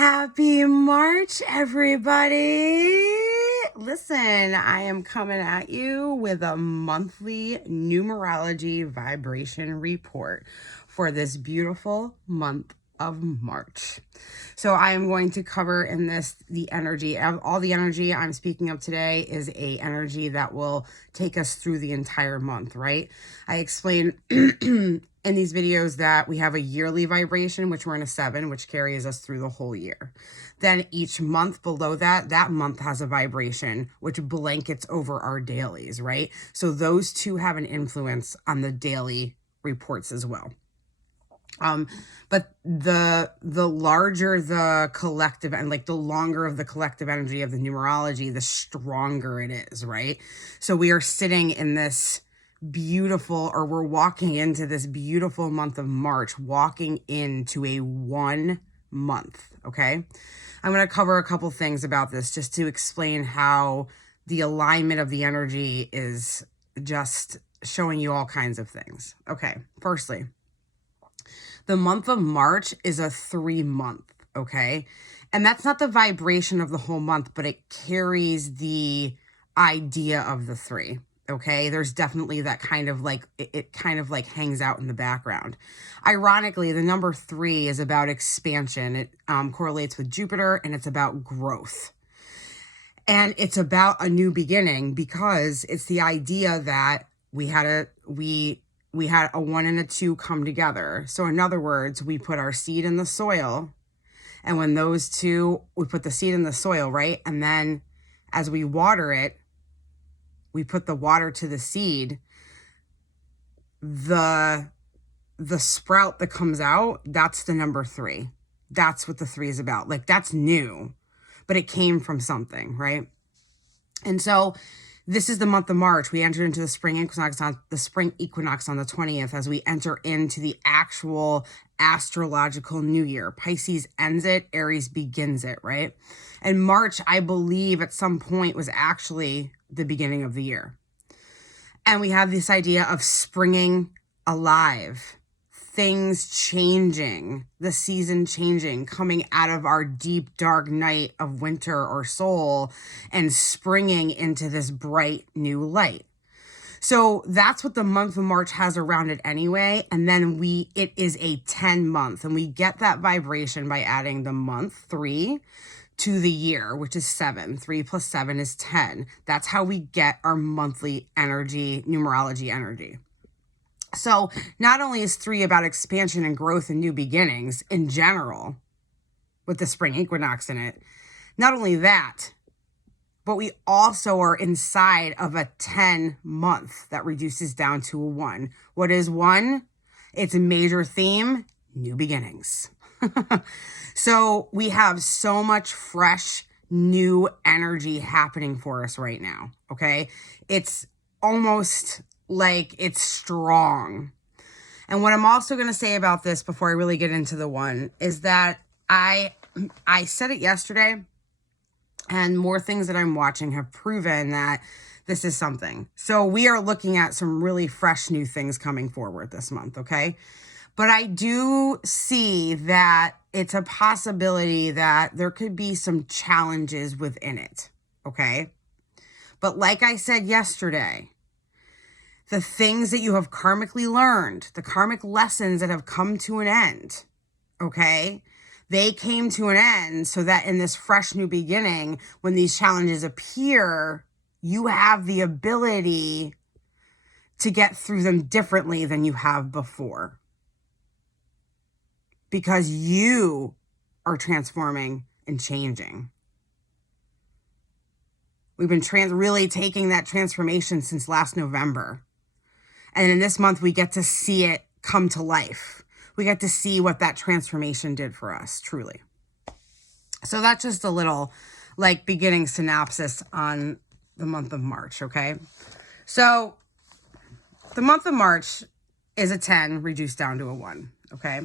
Happy March, everybody. Listen, I am coming at you with a monthly numerology vibration report for this beautiful month of March. So I am going to cover in this the energy. All the energy I'm speaking of today is a energy that will take us through the entire month, right? I explain in these videos that we have a yearly vibration, which we're in a 7, which carries us through the whole year. Then each month below that month has a vibration, which blankets over our dailies, right? So those two have an influence on the daily reports as well. But the larger the collective and like the longer of the collective energy of the numerology, the stronger it is, right? So we are sitting in this beautiful, or we're walking into this beautiful month of March, walking into a 1 month. Okay. I'm going to cover a couple things about this just to explain how the alignment of the energy is just showing you all kinds of things. Okay. Firstly, the month of March is a 3-month. Okay. And that's not the vibration of the whole month, but it carries the idea of the 3. Okay, there's definitely that kind of like, it kind of like hangs out in the background. Ironically, the number 3 is about expansion. It correlates with Jupiter, and it's about growth. And it's about a new beginning because it's the idea that we had a 1 and a 2 come together. So in other words, we put our seed in the soil, and when those two, we put the seed in the soil, right? And then as we water it, we put the water to the seed, the sprout that comes out, that's the number 3. That's what the 3 is about. Like, that's new, but it came from something, right? And so this is the month of March. We entered into the spring equinox on the 20th as we enter into the actual astrological new year. Pisces ends it, Aries begins it, right? And March, I believe at some point was actually the beginning of the year. And we have this idea of springing alive, things changing, the season changing, coming out of our deep, dark night of winter or soul and springing into this bright new light. So that's what the month of March has around it anyway. And then it is a 10 month, and we get that vibration by adding the month 3 to the year, which is 7. 3 plus 7 is 10. That's how we get our monthly energy, numerology energy. So not only is 3 about expansion and growth and new beginnings in general, with the spring equinox in it, not only that, but we also are inside of a 10 month that reduces down to a 1. What is 1? It's a major theme, new beginnings. So we have so much fresh, new energy happening for us right now. Okay. It's almost like it's strong. And what I'm also going to say about this before I really get into the 1 is that I said it yesterday, and more things that I'm watching have proven that this is something. So we are looking at some really fresh new things coming forward this month. Okay. But I do see that it's a possibility that there could be some challenges within it, okay? But like I said yesterday, the things that you have karmically learned, the karmic lessons that have come to an end, okay? They came to an end so that in this fresh new beginning, when these challenges appear, you have the ability to get through them differently than you have before. Because you are transforming and changing. We've been really taking that transformation since last November. And in this month, we get to see it come to life. We get to see what that transformation did for us, truly. So that's just a little like beginning synopsis on the month of March, okay? So the month of March is a 10 reduced down to a 1, okay?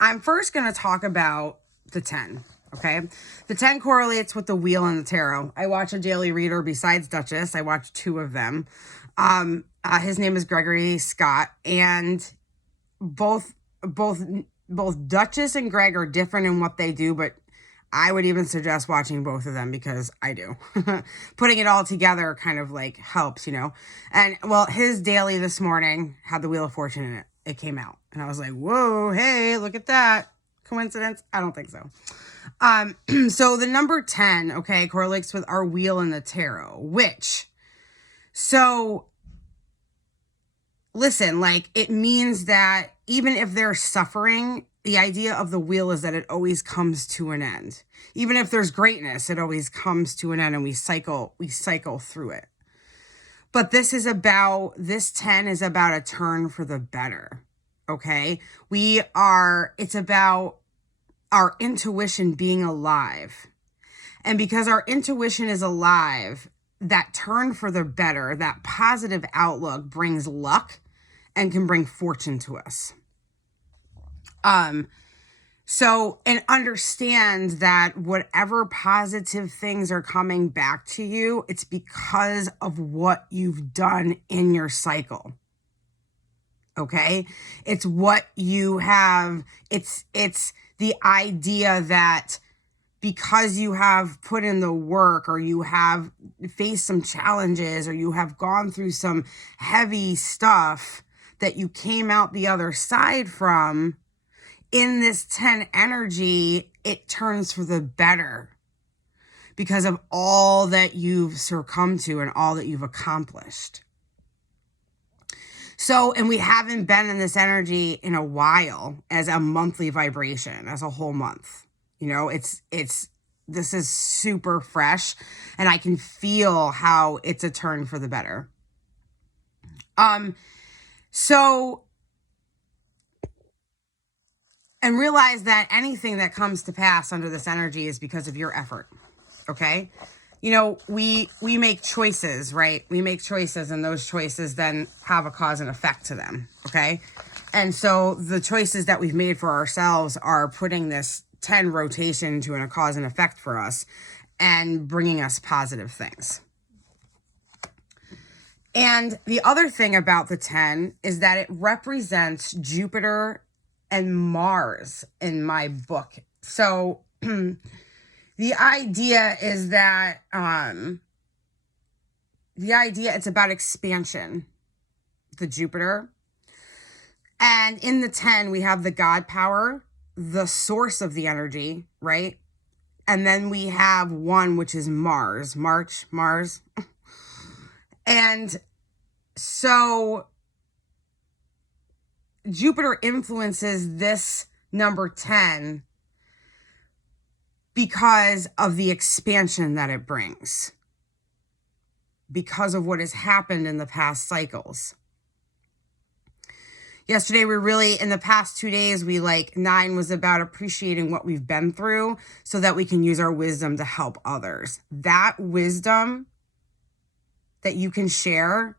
I'm first going to talk about the 10, okay? The 10 correlates with the wheel and the tarot. I watch a daily reader besides Duchess. I watch 2 of them. His name is Gregory Scott, and both Duchess and Greg are different in what they do, but I would even suggest watching both of them because I do. Putting it all together kind of like helps, you know. And well, his daily this morning had the Wheel of Fortune in it. It came out. And I was like, whoa, hey, look at that. Coincidence? I don't think so. So the number 10, okay, correlates with our wheel in the tarot, so listen, like it means that even if they're suffering, the idea of the wheel is that it always comes to an end. Even if there's greatness, it always comes to an end and we cycle through it. But this 10 is about a turn for the better. Okay? It's about our intuition being alive. And because our intuition is alive, that turn for the better, that positive outlook brings luck and can bring fortune to us. And understand that whatever positive things are coming back to you, it's because of what you've done in your cycle. Okay? It's what you have. It's the idea that because you have put in the work or you have faced some challenges or you have gone through some heavy stuff that you came out the other side from, in this 10 energy, it turns for the better because of all that you've succumbed to and all that you've accomplished. So, and we haven't been in this energy in a while as a monthly vibration, as a whole month. You know, this is super fresh and I can feel how it's a turn for the better. And realize that anything that comes to pass under this energy is because of your effort. Okay? You know, we make choices, right? We make choices and those choices then have a cause and effect to them. Okay? And so the choices that we've made for ourselves are putting this 10 rotation to a cause and effect for us and bringing us positive things. And the other thing about the 10 is that it represents Jupiter and Mars in my book. So the idea is that it's about expansion, the Jupiter. And in the 10, we have the God power, the source of the energy, right? And then we have 1, which is Mars. And so Jupiter influences this number 10 because of the expansion that it brings, because of what has happened in the past cycles. Yesterday, in the past 2 days, 9 was about appreciating what we've been through so that we can use our wisdom to help others. That wisdom that you can share,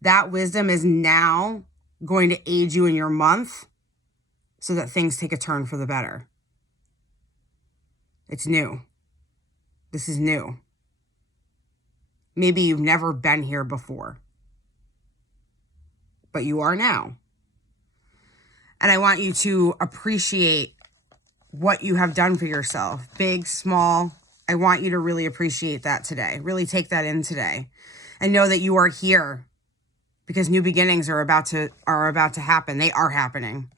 that wisdom is now going to aid you in your month so that things take a turn for the better. It's new. This is new. Maybe you've never been here before, but you are now. And I want you to appreciate what you have done for yourself, big, small. I want you to really appreciate that today. Really take that in today and know that you are here because new beginnings are about to happen. They are happening.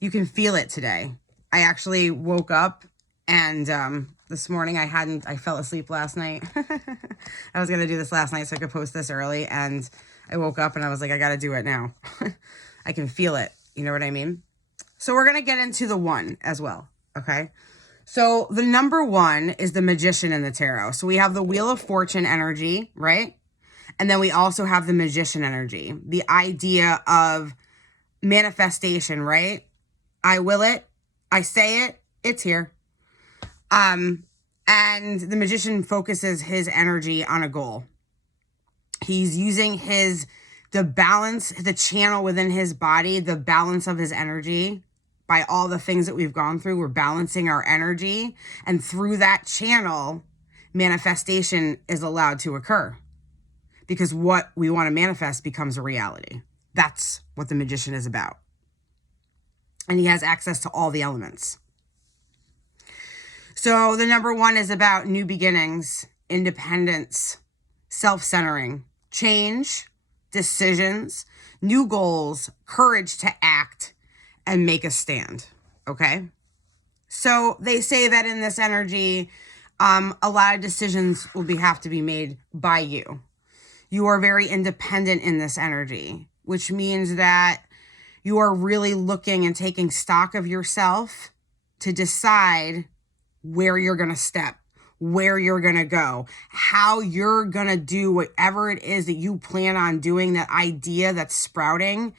You can feel it today. I actually woke up and this morning I fell asleep last night. I was going to do this last night so I could post this early, and I woke up and I was like, I got to do it now. I can feel it. You know what I mean? So we're going to get into the 1 as well. Okay. So the number 1 is the Magician in the tarot. So we have the Wheel of Fortune energy, right? And then we also have the Magician energy, the idea of manifestation, right? I will it. I say it. It's here. And the Magician focuses his energy on a goal. He's using the channel within his body, the balance of his energy. By all the things that we've gone through, we're balancing our energy. And through that channel, manifestation is allowed to occur. Because what we want to manifest becomes a reality. That's what the Magician is about. And he has access to all the elements. So the number 1 is about new beginnings, independence, self-centering, change, decisions, new goals, courage to act, and make a stand. Okay? So they say that in this energy, a lot of decisions will have to be made by you. You are very independent in this energy, which means that you are really looking and taking stock of yourself to decide where you're going to step, where you're going to go, how you're going to do whatever it is that you plan on doing, that idea that's sprouting,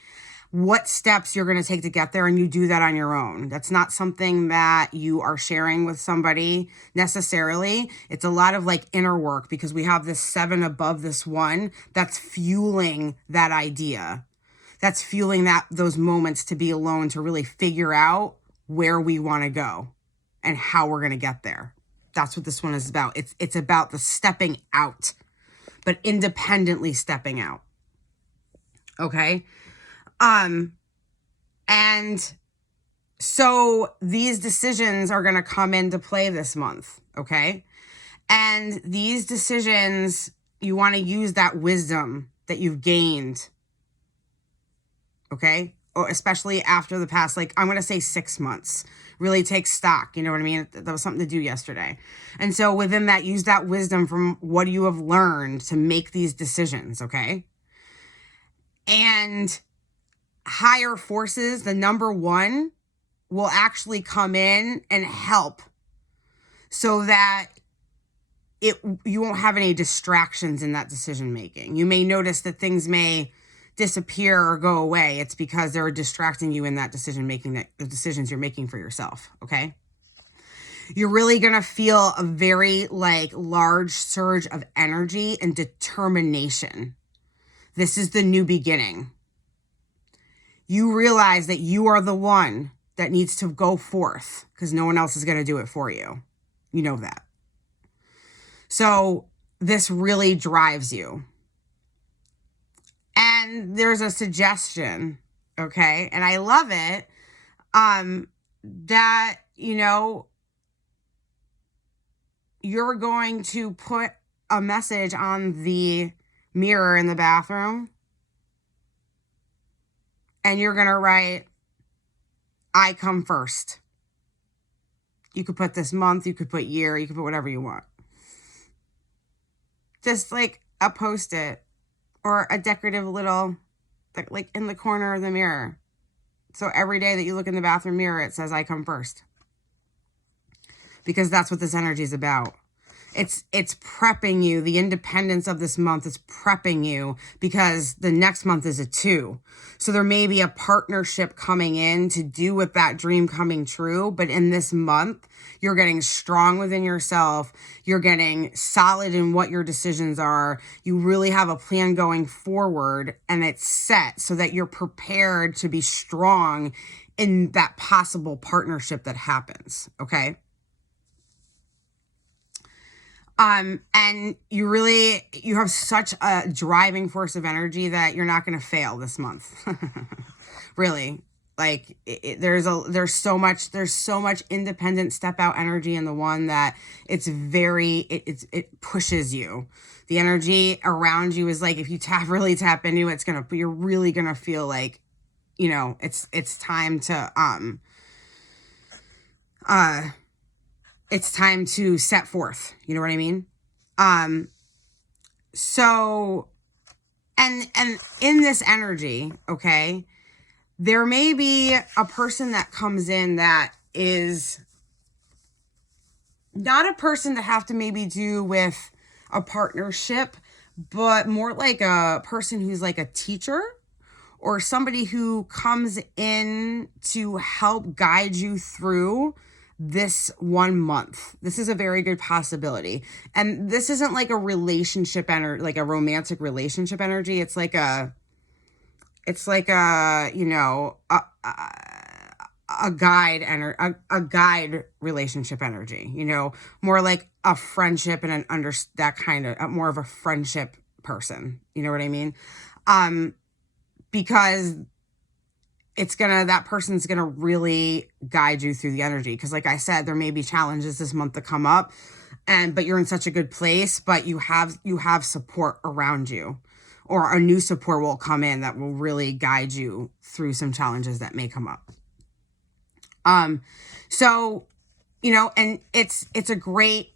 what steps you're going to take to get there, and you do that on your own. That's not something that you are sharing with somebody necessarily. It's a lot of like inner work, because we have this 7 above this 1 that's fueling that idea. That's fueling those moments to be alone, to really figure out where we want to go and how we're going to get there. That's what this one is about. It's about the stepping out, but independently stepping out. Okay? And so these decisions are going to come into play this month, okay? And these decisions, you want to use that wisdom that you've gained, okay? Or especially after the past, like, I'm going to say 6 months. Really take stock, you know what I mean? That was something to do yesterday. And so within that, use that wisdom from what you have learned to make these decisions, okay? And higher forces, the number 1, will actually come in and help so that you won't have any distractions in that decision making. You may notice that things may disappear or go away. It's because they're distracting you in that decision making, that the decisions you're making for yourself, okay? You're really going to feel a very like large surge of energy and determination. This is the new beginning. You realize that you are the one that needs to go forth, because no one else is going to do it for you. You know that. So this really drives you. And there's a suggestion, okay? And I love it, that, you know, you're going to put a message on the mirror in the bathroom, and you're going to write, I come first. You could put this month, you could put year, you could put whatever you want. Just like a Post-it or a decorative little, like in the corner of the mirror. So every day that you look in the bathroom mirror, it says, I come first. Because that's what this energy is about. It's prepping you. The independence of this month is prepping you, because the next month is a 2. So there may be a partnership coming in to do with that dream coming true. But in this month, you're getting strong within yourself. You're getting solid in what your decisions are. You really have a plan going forward, and it's set so that you're prepared to be strong in that possible partnership that happens. Okay. And you have such a driving force of energy that you're not going to fail this month. Really. Like there's so much independent step out energy in the one that it pushes you. The energy around you is like, if you really tap into it, you're really going to feel like, you know, it's time to, it's time to set forth. You know what I mean? So, and in this energy, okay, there may be a person that comes in that is not a person to have to maybe do with a partnership, but more like a person who's like a teacher, or somebody who comes in to help guide you through this 1 month. This is a very good possibility. And this isn't like a relationship energy, like a romantic relationship energy. It's like a, you know, a guide and a guide relationship energy, you know, more like a friendship and that kind of more of a friendship person. You know what I mean? Because that person's gonna really guide you through the energy. Because like I said, there may be challenges this month to come up, but you're in such a good place, but you have support around you, or a new support will come in that will really guide you through some challenges that may come up. So, and it's a great,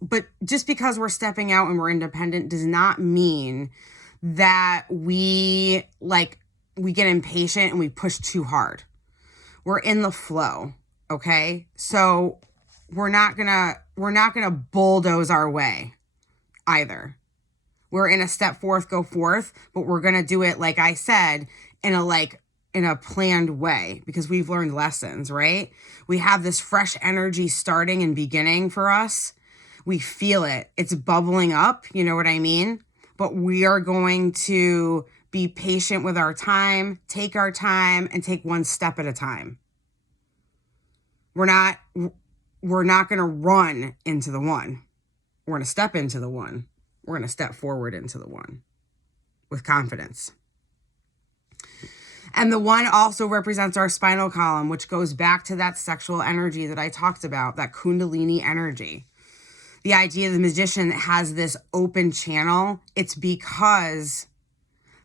but just because we're stepping out and we're independent does not mean that we get impatient and we push too hard. We're in the flow. Okay. So we're not gonna bulldoze our way either. We're in a step forth, go forth, but we're gonna do it, like I said, in a planned way, because we've learned lessons, right? We have this fresh energy starting and beginning for us. We feel it. It's bubbling up. You know what I mean? But we are going to be patient with our time, take our time, and take one step at a time. We're not going to run into the one. We're going to step into the one. We're going to step forward into the one with confidence. And the one also represents our spinal column, which goes back to that sexual energy that I talked about, that Kundalini energy. The idea of the magician has this open channel. It's because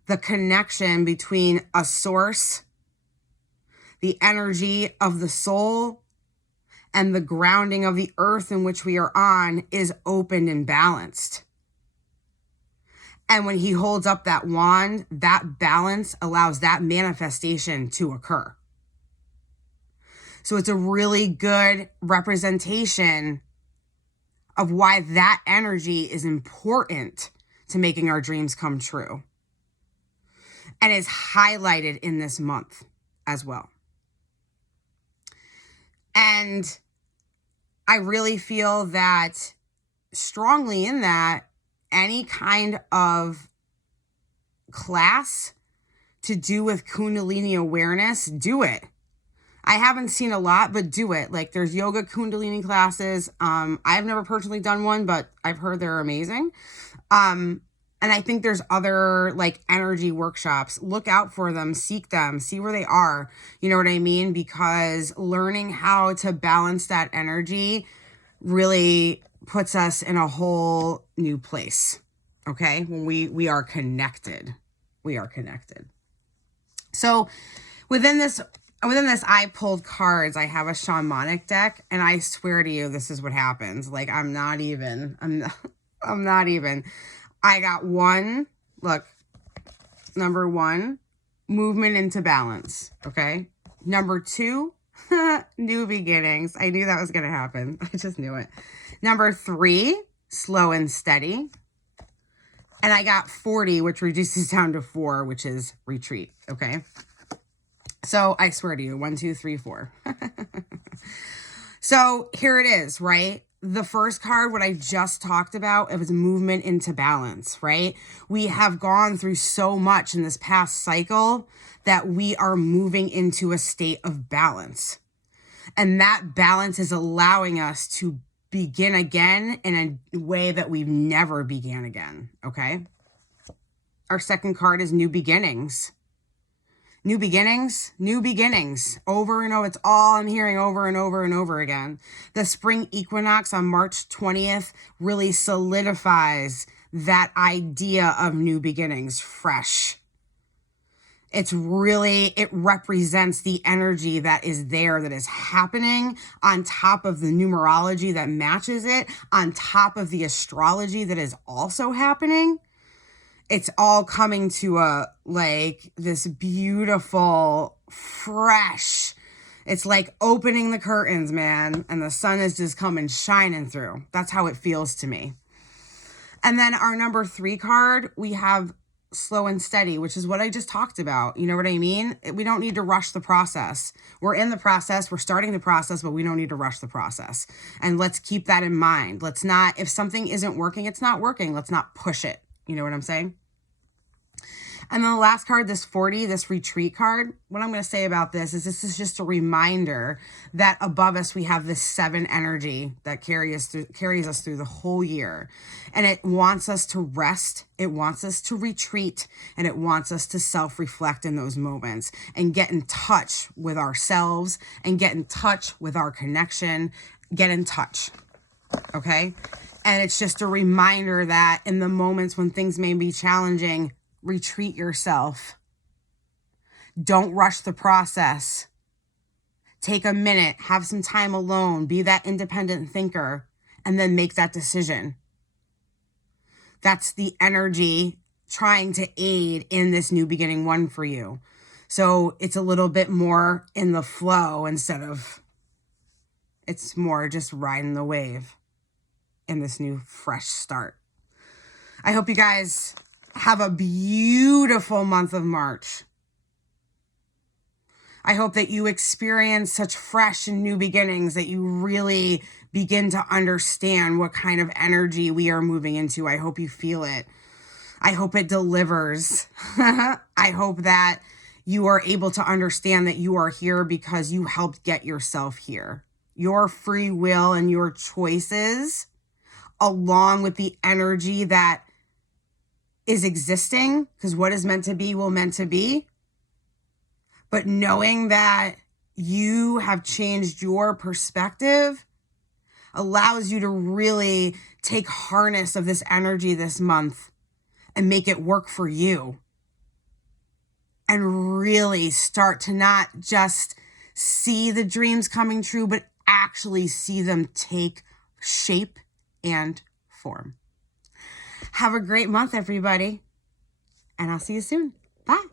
the connection between a source, the energy of the soul, and the grounding of the earth in which we are on is open and balanced. And when he holds up that wand, that balance allows that manifestation to occur. So it's a really good representation of why that energy is important to making our dreams come true. And is highlighted in this month as well. And I really feel that strongly in that any kind of class to do with Kundalini awareness, do it. I haven't seen a lot, but do it. Like, there's yoga Kundalini classes. I've never personally done one, but I've heard they're amazing. And I think there's other energy workshops. Look out for them, seek them, see where they are. You know what I mean? Because learning how to balance that energy really puts us in a whole new place. Okay? When we are connected. We are connected. So within this, I pulled cards. I have a shamanic deck, and I swear to you, this is what happens. I'm not even. I got one. Look, number 1, movement into balance. Okay. Number 2, new beginnings. I knew that was going to happen. I just knew it. Number 3, slow and steady. And I got 40, which reduces down to 4, which is retreat. Okay. So I swear to you, 1, 2, 3, 4. So here it is, right? The first card, what I just talked about, it was movement into balance, right? We have gone through so much in this past cycle that we are moving into a state of balance. And that balance is allowing us to begin again in a way that we've never began again, okay? Our second card is new beginnings. New beginnings, over and over. It's all I'm hearing over and over and over again. The spring equinox on March 20th really solidifies that idea of new beginnings, fresh. It represents the energy that is there, that is happening, on top of the numerology that matches it, on top of the astrology that is also happening. It's all coming to this beautiful, fresh, it's like opening the curtains, man, and the sun is just coming shining through. That's how it feels to me. And then our number 3 card, we have slow and steady, which is what I just talked about. You know what I mean? We don't need to rush the process. We're in the process. We're starting the process, but we don't need to rush the process. And let's keep that in mind. Let's not, if something isn't working, it's not working. Let's not push it. You know what I'm saying? And then the last card, this 40, this retreat card, what I'm going to say about this is just a reminder that above us we have this 7 energy that carries us through the whole year. And it wants us to rest, it wants us to retreat, and it wants us to self-reflect in those moments and get in touch with ourselves and get in touch with our connection, get in touch, okay? And it's just a reminder that in the moments when things may be challenging, retreat yourself. Don't rush the process. Take a minute, have some time alone, be that independent thinker, and then make that decision. That's the energy trying to aid in this new beginning 1 for you. So it's a little bit more in the flow instead of, it's more just riding the wave in this new fresh start. I hope you guys have a beautiful month of March. I hope that you experience such fresh and new beginnings that you really begin to understand what kind of energy we are moving into. I hope you feel it. I hope it delivers. I hope that you are able to understand that you are here because you helped get yourself here. Your free will and your choices, along with the energy that is existing, because what is meant to be will meant to be. But knowing that you have changed your perspective allows you to really take harness of this energy this month and make it work for you. And really start to not just see the dreams coming true, but actually see them take shape and form. Have a great month, everybody. And I'll see you soon. Bye.